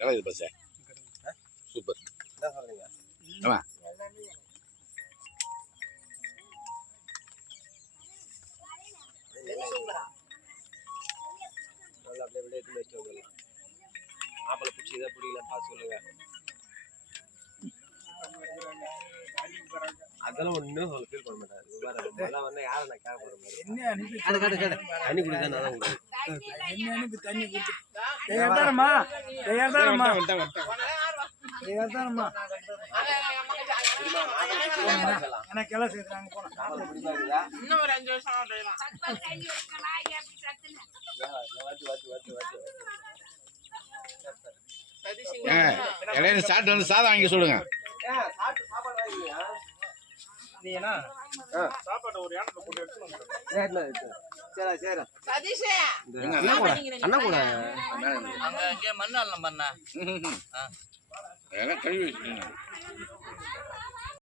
நல்லா இது bus super ஆமா ஆப்பளை பிடிச்சி இதை பிடிக்கல பார்த்து சொல்லுங்க. அதெல்லாம் ஒன்றும் ஃபீல் பண்ண மாட்டாரு. வந்து யாரை நான் கேட்க போற மாதிரி தண்ணி குடிதான் நல்லா குடிக்கும். தண்ணி இடையில சாப்பிட்டு வந்து சாதம் வாங்கி சொல்லுங்க. அண்ணா கூட கழுவி வச்சுக்கீங்க.